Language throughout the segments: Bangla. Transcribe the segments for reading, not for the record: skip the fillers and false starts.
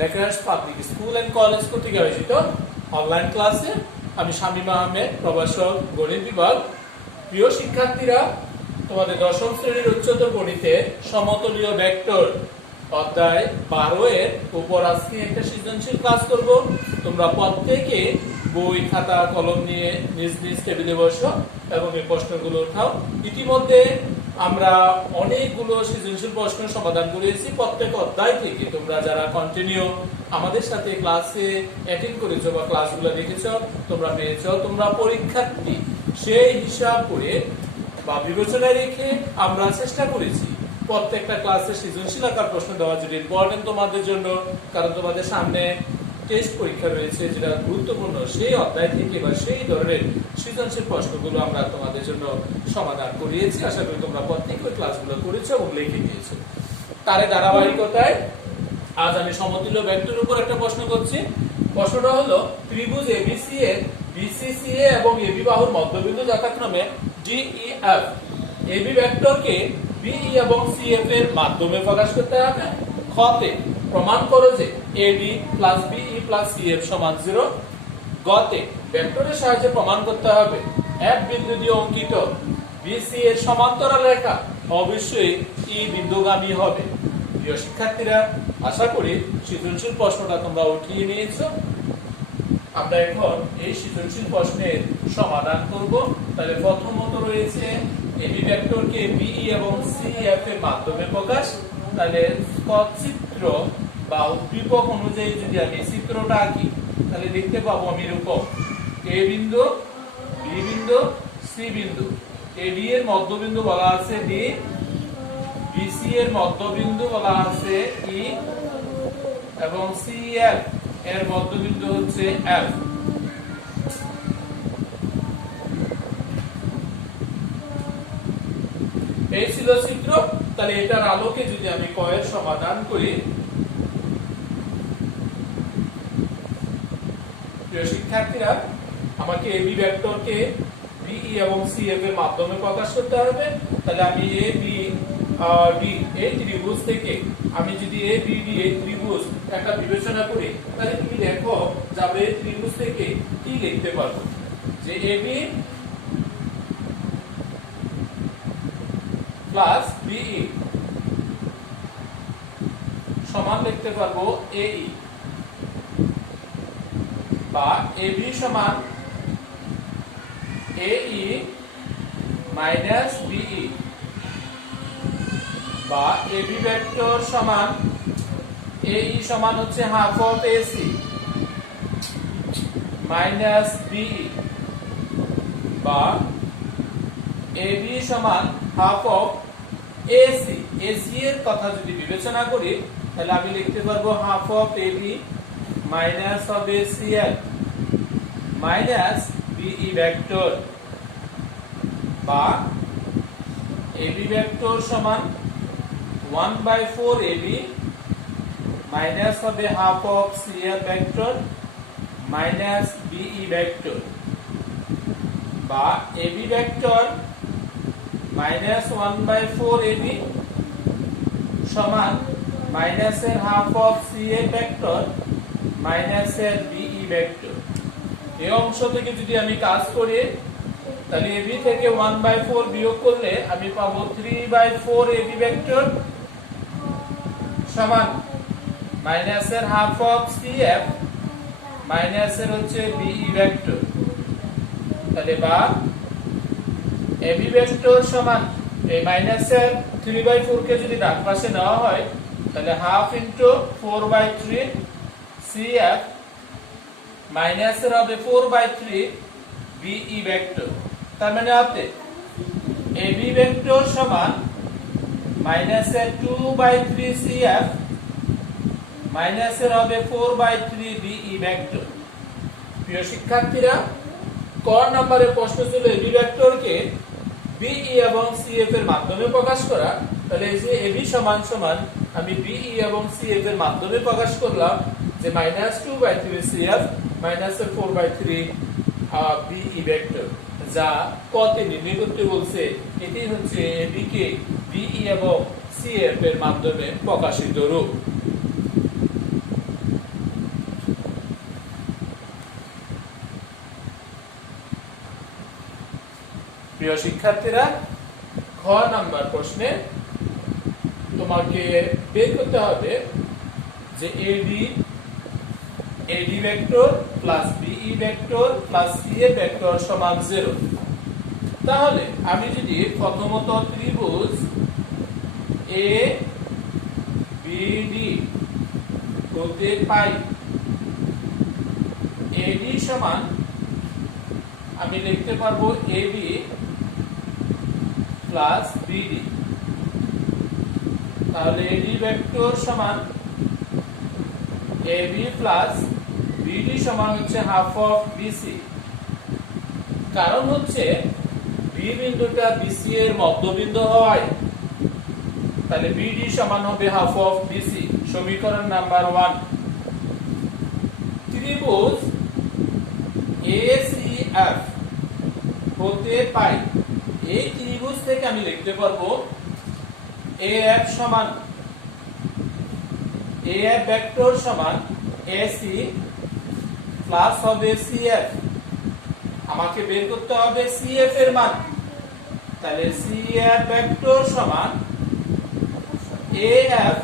লেখারস পাবলিক স্কুল এন্ড কলেজ কর্তৃক আয়োজিত অনলাইন ক্লাসে আমি শামীম আহমেদ, প্রভাষক, গণিত বিভাগ। প্রিয় শিক্ষার্থীরা, তোমাদের দশম শ্রেণীর উচ্চতর গণিতে সমতলীয় ভেক্টর অধ্যায় 12 এর উপর আজকে একটা সৃজনশীল ক্লাস করব। তোমরা প্রত্যেকে বই, খাতা, কলম নিয়ে নিজ নিজ টেবিলে বসো এবং এই প্রশ্নগুলো উঠাও। ইতিমধ্যে আমরা অনেকগুলো সৃজনশীল প্রশ্ন সমাধান করেছি প্রত্যেক অধ্যায় থেকে। তোমরা যারা কন্টিনিউ আমাদের সাথে ক্লাসে অ্যাটেন্ড করেছো বা ক্লাসগুলো দেখেছো, তোমরা পেয়েছো। তোমরা পরীক্ষার্থী, সেই হিসাব করে বা বিবেচনায় রেখে আমরা চেষ্টা করেছি প্রত্যেকটা ক্লাসে সৃজনশীল আকার প্রশ্ন দেওয়া যেটা ইম্পর্টেন্ট তোমাদের জন্য, কারণ তোমাদের সামনে টেস্ট পরীক্ষা রয়েছে যেটা গুরুত্বপূর্ণ। সেই অধ্যায় থেকে বা সেই ধরনের সৃজনশীল প্রশ্নগুলো আমরা তোমাদের জন্য সমাধান করিয়েছি। আশা করি তোমরা প্রত্যেকে ওই ক্লাসগুলো করেছো এবং লিখে নিয়েছো। তার ধারাবাহিকতায় আজ আমি সমতুল্য ভেক্টরের উপর একটা প্রশ্ন করছি। প্রশ্নটা হলো, ত্রিভুজ এবিসি এর বিসিসিএ এবং এবি বাহুর মধ্যবিন্দু যথাক্রমে ডিইএফ। এবি ভেক্টরকে বিই এবং সিএফ এর মাধ্যমে প্রকাশ করতে হবে। খতে প্রমাণ করো যে AB plus BE plus CF সমান 0। গতে ভেক্টরের সাহায্যে প্রমাণ করতে হবে এফ বিন্দু দিয়ে অঙ্কিত বিসি এর সমান্তরাল রেখা অবশ্যই ই বিন্দুগামী হবে। প্রিয় শিক্ষার্থীরা, আশা করি সৃজনশীল প্রশ্নটা তোমরা উঠিয়ে নিয়েছো। আমরা এখন এই সৃজনশীল প্রশ্নের সমাধান করব। তাহলে প্রথমত রয়েছে এবি ভেক্টরকে বিই এবং সিএফ এর মাধ্যমে প্রকাশ। তাহলে চিত্র বা উদ্দীপক অনুযায়ী যদি আমি চিত্রটা আঁকি, তাহলে দেখতে পাবো আমি এরকম এ বিন্দু, বি বিন্দু, সি বিন্দু। এবি এর মধ্যবিন্দু বলা আছে ডি, বিসি এর মধ্যবিন্দু বলা আছে ই এবং সিএফ এর মধ্যবিন্দু হচ্ছে এফ। এই ছিল চিত্র। তাহলে এটার আলোকে যদি আমি ক এর সমাধান করি, প্রিয় শিক্ষার্থীরা, আমাকে এবি ভেক্টরকে বিই এবং সিএফ এর মাধ্যমে প্রকাশ করতে হবে। তাহলে আমি এ বি ডি এই ত্রিভুজ থেকে আমি যদি এ বি ডি এই ত্রিভুজ একটা বিবেচনা করি, তাহলে তুমি দেখো যাবে এই ত্রিভুজ থেকে কি লিখতে পারবো যে এবি প্লাস বিই সমান লিখতে পারবো এই, বা এবি সমান এই মাইনাস বিই, বা এবি ভেক্টর সমান এই সমান হচ্ছে half of AC minus BE, বা এবি সমান হাফ অফ এসি। এসি এর কথা যদি বিবেচনা করি, তাহলে আমি লিখতে পারবো half of AB minus of ACL minus BE vector, বা এবি ভেক্টর সমান 1/4 এবি মাইনাস হবে half of CL vector minus BE vector, বা এবি ভেক্টর মাইনাস 1/4 এবি সমান মাইনাস এর half of CL vector minus এর বিই ভেক্টর। এই অংশ থেকে যদি আমি কাজ করি, তাহলে এবি থেকে 1/4 বিয়োগ করলে আমি পাবো 3/4 এবি ভেক্টর সমান মাইনাস এর হাফ অফ সিএফ মাইনাস এর হচ্ছে বিই ভেক্টর। তাহলে বা এবি ভেক্টর সমান এই মাইনাস এর 3/4 কে যদি ডান পাশে নেওয়া হয়, তাহলে হাফ ইনটু 4/3 সিএফ মাইনাস এর হবে 4/3 বিই ভেক্টর। তার মানে হবে এবি ভেক্টর সমান মাইনাস এর 2/3 সিএফ মাইনাস এর হবে 4/3 বিই ভেক্টর। প্রিয় শিক্ষার্থীরা, ক নম্বরের প্রশ্ন ছিল এবি ভেক্টরকে বিই এবং সিএফ এর মাধ্যমে প্রকাশ করা। তাহলে এই যে এবি সমান সমান আমি বিই এবং সিএফ এর মাধ্যমে প্রকাশ করলাম যে মাইনাস 2/3 সিএফ মাইনাস এর 4/3 বিই ভেক্টর, যা কতে নির্ণয় করতে বলছে। এটি হচ্ছে এবি কে বিই এবং সিএফ এর মাধ্যমে প্রকাশিত রূপ। প্রিয় শিক্ষার্থীরা, খ নাম্বার প্রশ্নে তোমাকে বের করতে হবে যে AD vector plus BE vector plus CA vector সমান 0। তাহলে আমি যদি প্রথমত ত্রিভুজ ABD হতে পাই AD সমান আমি লিখতে পারবো AB প্লাস BD। তাহলে AD ভেক্টর সমান AB প্লাস BD সমান হচ্ছে হাফ অফ BC। কারণ হচ্ছে B বিন্দুটা BC এর মধ্যবিন্দু হয়, তাহলে BD সমান হবে হাফ অফ BC। সমীকরণ নাম্বার 1। ত্রিভুজ ACF হতে পাই এই ত্রিভুজ থেকে আমি লিখতে পারবো AF সমান AF ভেক্টর সমান AC প্লাস হবে CF। আমাকে বের করতে হবে CF এর মান, তাহলে CF ভেক্টর সমান AF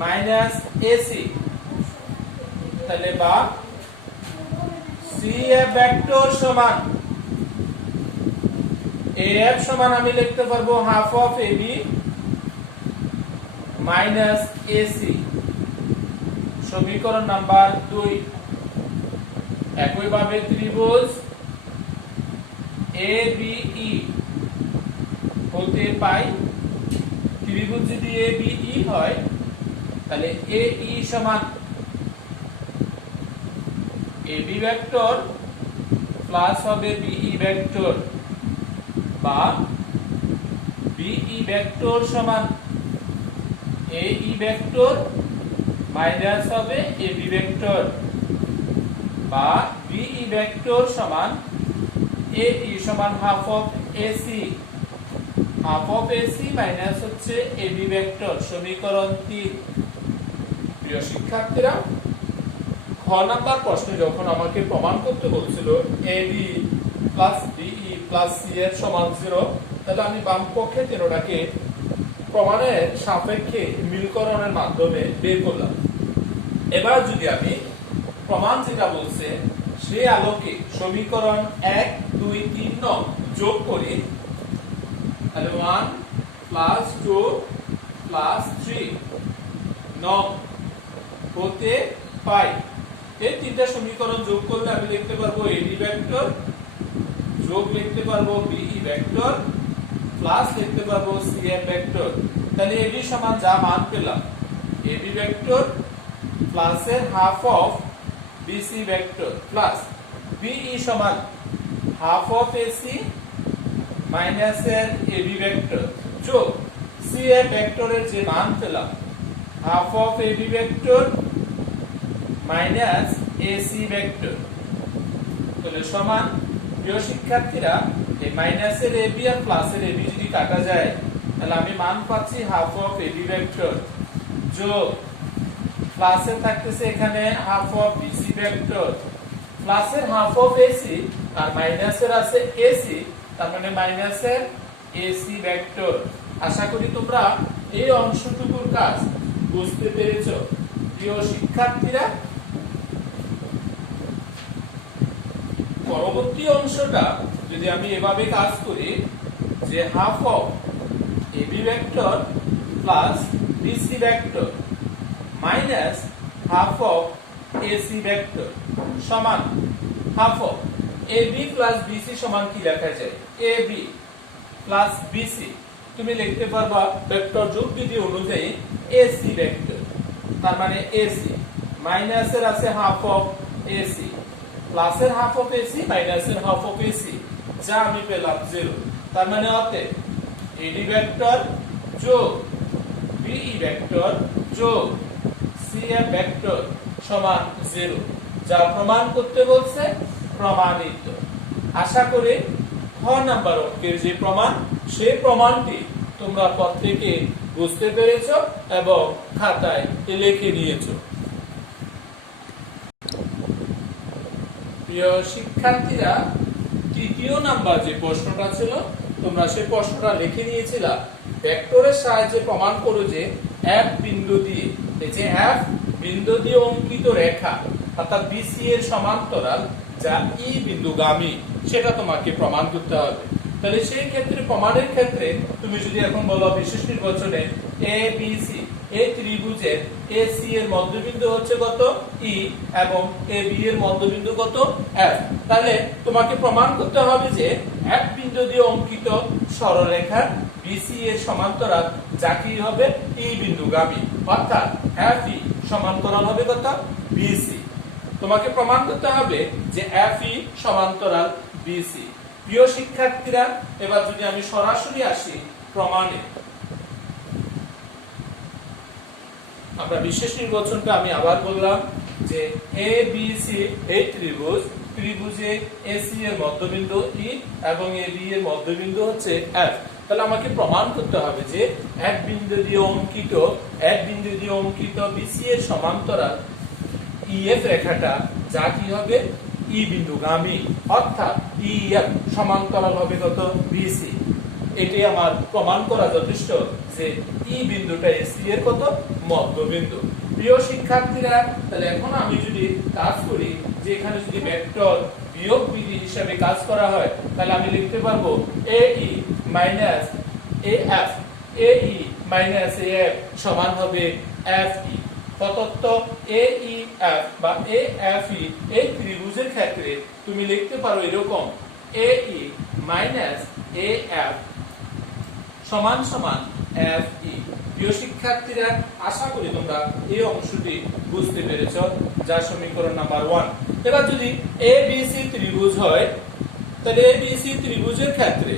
মাইনাস AC। তাহলে বা CF ভেক্টর সমান AF সমান আমি লিখতে পারবো half of AB minus AC। সমীকরণ নাম্বার 2। একইভাবে ত্রিভুজ ABE হতে পাই ত্রিভুজ যদি ABE হয় তাহলে AE সমান AB ভেক্টর প্লাস হবে BE ভেক্টর বা BE ভেক্টর সমান AE ভেক্টর মাইনাস হবে AB ভেক্টর বা BE ভেক্টর সমান AE সমান half of AC। Half of AC minus হচ্ছে AB ভেক্টর। সমীকরণ 3। প্রিয় শিক্ষার্থীরা, খ নাম্বার প্রশ্নে যখন আমাকে প্রমাণ করতে বলছিল AB plus BE plus CF সমান 0, তাহলে আমি বাম পক্ষে তিনটাকে প্রমাণের সাপেক্ষে মিলকরণের মাধ্যমে বের করলাম। এবার যদি আমি প্রমাণ যেটা বলছে সেই আলোকে সমীকরণ 1, 2, 3 নং যোগ করি, তাহলে 1 প্লাস 2 প্লাস 3 নং হতে পাই। এই তিনটা সমীকরণ যোগ করলে আমি লিখতে পারবো AD ভেক্টর যোগ লিখতে পারবো BE ভেক্টর প্লাস লিখতে পারবো CF ভেক্টর। তাহলে AD সমান যা মান পেলাম AD ভেক্টর প্লাস এর half of BC vector plus BE সমান হাফ অফ AC মাইনাস এর AB ভেক্টর যোগ CF ভেক্টরের যে মান পেলাম half of AB vector minus AC vector. তাহলে সমান। প্রিয় শিক্ষার্থীরা, এই মাইনাসের AB আর প্লাসের AB যদি কাটা যায় তাহলে আমি মান পাচ্ছি হাফ অফ AB ভেক্টর যোগ প্লাসের থাকতেছে এখানে হাফ অফ BC ভেক্টর প্লাসের হাফ অফ AC আর মাইনাসের আছে AC, তার মানে মাইনাসের AC ভেক্টর। আশা করি তোমরা এই অংশটুকুর কাজ বুঝতে পেরেছো। প্রিয় শিক্ষার্থীরা, পরবর্তী অংশটা যদি আমি এভাবে কাজ করি যে half of AB vector plus BC vector minus half of AC vector সমান half of AB plus BC সমান কি লেখা যায় AB প্লাস BC। তুমি লিখতে পারবা ভেক্টর যোগবিধি অনুযায়ী AC ভেক্টর, তার মানে AC মাইনাসের আছে হাফ অফ AC প্লাসের হাফ অফ AC মাইনাসের হাফ অফ AC, যা আমি পেলাম 0। তার মানে অতএব AD ভেক্টর যোগ BE ভেক্টর যোগ CF ভেক্টর সমান 0, যা প্রমাণ করতে বলছে প্রমাণিত। আশা করি খ নাম্বার অঙ্কের যে প্রমাণ সেই প্রমাণটি তোমরা প্রত্যেকে বুঝতে পেরেছো এবং খাতায় লিখে নিয়েছো। প্রিয় শিক্ষার্থীরা, তৃতীয় নাম্বার যে প্রশ্নটা ছিল তোমরা সেই প্রশ্নটা লিখে নিয়েছিলা ভেক্টরের সাহায্যে প্রমাণ করো যে F বিন্দু দিয়ে এই যে F বিন্দু দিয়ে অঙ্কিত রেখা অর্থাৎ BC এর সমান্তরাল যা E বিন্দুগামী সেটা তোমাকে প্রমাণ করতে হবে। তাহলে সেই ক্ষেত্রে প্রমাণের ক্ষেত্রে তুমি যদি এখন বলো বিশেষ নির্বাচনে ABC এই ত্রিভুজের AC এর মধ্যবিন্দু হচ্ছে কত E এবং AB এর মধ্যবিন্দু কত F, তাহলে তোমাকে প্রমাণ করতে হবে যে F বিন্দু দিয়ে অঙ্কিত সরলরেখা BC এর সমান্তরাল যা কি হবে E বিন্দুগামী অর্থাৎ FE সমান্তরাল হবে কত BC। তোমাকে প্রমাণ করতে হবে যে FE সমান্তরাল BC। প্রিয় শিক্ষার্থীরা, এবার যদি আমি সরাসরি আসি প্রমাণে, আমরা বিশেষ নির্বাচনটা আমি আবার বললাম যে ABC এই ত্রিভুজে AC এর মধ্যবিন্দু E এবং AB এর মধ্যবিন্দু হচ্ছে F। তাহলে আমাকে প্রমাণ করতে হবে যে এক বিন্দু দিয়ে অঙ্কিত BC এর সমান্তরাল EF রেখাটা যা কি হবে E বিন্দুগামী অর্থাৎ EF সমান্তরাল হবে কত BC। এটাই আমার প্রমাণ করা যথেষ্ট যে E বিন্দুটা AC এর কত মধ্যবিন্দু। প্রিয় শিক্ষার্থীরা, তাহলে এখন আমি যদি কাজ করি যে এখানে যদি ভেক্টর বিয়োগ বিধি হিসাবে কাজ করা হয় তাহলে আমি লিখতে পারবো AE মাইনাস AF সমান হবে FE। প্রদত্ত AEF বা AFE এই ত্রিভুজের ক্ষেত্রে তুমি লিখতে পারো এরকম AE মাইনাস AF সমান সমান FE। প্রিয় শিক্ষার্থীরা, আশা করি তোমরা এই অংশটি বুঝতে পেরেছো, যা সমীকরণ নাম্বার 1। এবার যদি ABC ত্রিভুজ হয় তাহলে ABC ত্রিভুজের ক্ষেত্রে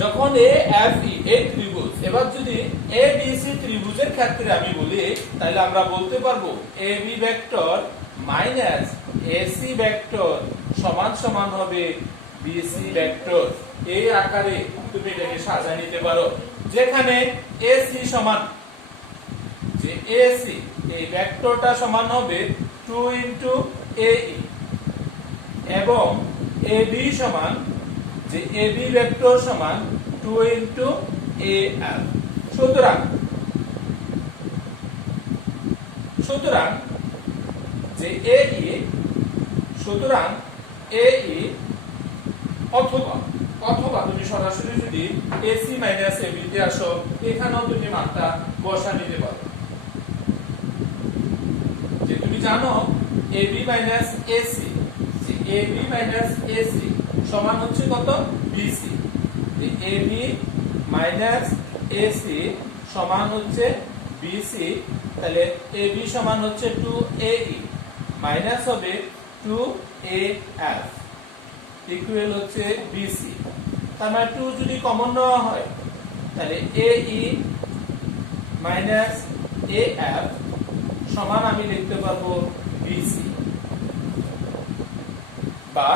যখন AFE এই ত্রিভুজ, এবার যদি ABC ত্রিভুজের ক্ষেত্রে আমি বলি তাহলে আমরা বলতে পারবো AB vector minus AC vector সমান সমান হবে BC ভেক্টর। এই আকারে তুমি এটাকে সাজিয়ে নিতে পারো, যেখানে AC সমান যে AC এই ভেক্টরটা সমান হবে 2 ইনটু AE এবং AB সমান যে AB ভেক্টর সমান 2 ইনটু AF। সুতরাং যে AE অথবা তুমি সরাসরি যদি AC মাইনাস AB তে আসো এখানেও তুমি মানটা বসা নিতে পারো। যে তুমি জানো AB মাইনাস AC যে AB মাইনাস AC সমান হচ্ছে কত BC। AB মাইনাস AC সমান হচ্ছে BC, তাহলে AB সমান হচ্ছে 2AE মাইনাস হবে 2AF ইকুয়াল হচ্ছে BC। তার মানে 2 যদি কমন নেওয়া হয় তাহলে AE মাইনাস AF সমান আমি লিখতে পারবো BC বা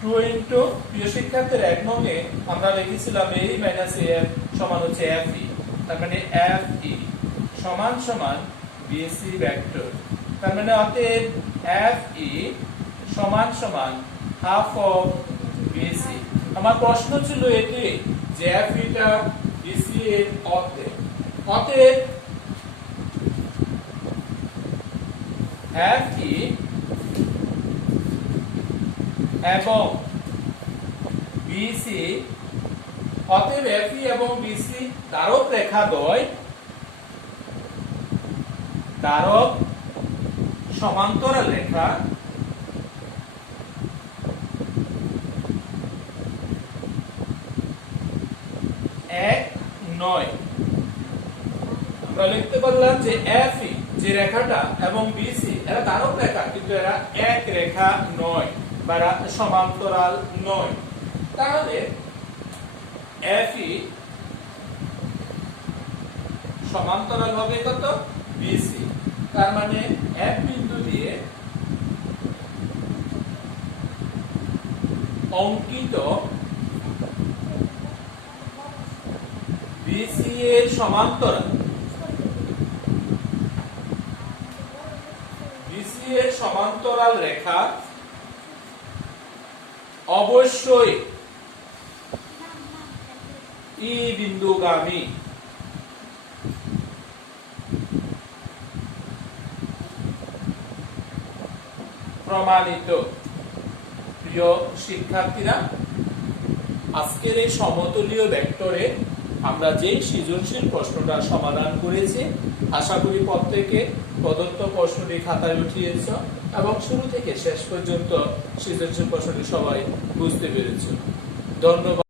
2 ইনটু, প্রিয় শিক্ষার্থীরা, এক নঙ্গে আমরা লিখেছিলাম AE মাইনাস AF সমান হচ্ছে FE, তার মানে FE সমান সমান BC ভেক্টর। তার মানে অতএব FE সমান সমান হাফ অফ BC। আমার প্রশ্ন ছিল এটি যে FE টা BC এর অর্ধেক, অতএব FE এবং BC, অতএব FE এবং BC দ্বারক রেখা দ্বয়, দ্বারক সমান্তরাল রেখা এক নয়। আমরা লিখতে পারলাম যে FE যে রেখাটা এবং BC এরা দ্বারক রেখা কিন্তু এরা এক রেখা নয় বা সমান্তরাল নয়। তাহলে FE সমান্তরাল হবে কত BC। তার মানে এক বিন্দু দিয়ে অঙ্কিত BC এর সমান্তরাল সমান্তরাল রেখা অবশ্যই ই বিন্দুগামী। প্রমাণিত। প্রিয় শিক্ষার্থীরা, আজকের এই সমতলীয় ভেক্টরে আমরা যে সৃজনশীল প্রশ্নটা সমাধান করেছি, আশা করি প্রত্যেকে প্রদত্ত প্রশ্নটি খাতায় উঠিয়েছ এবং শুরু থেকে শেষ পর্যন্ত সৃজনশীল প্রশ্নটি সবাই বুঝতে পেরেছ। ধন্যবাদ।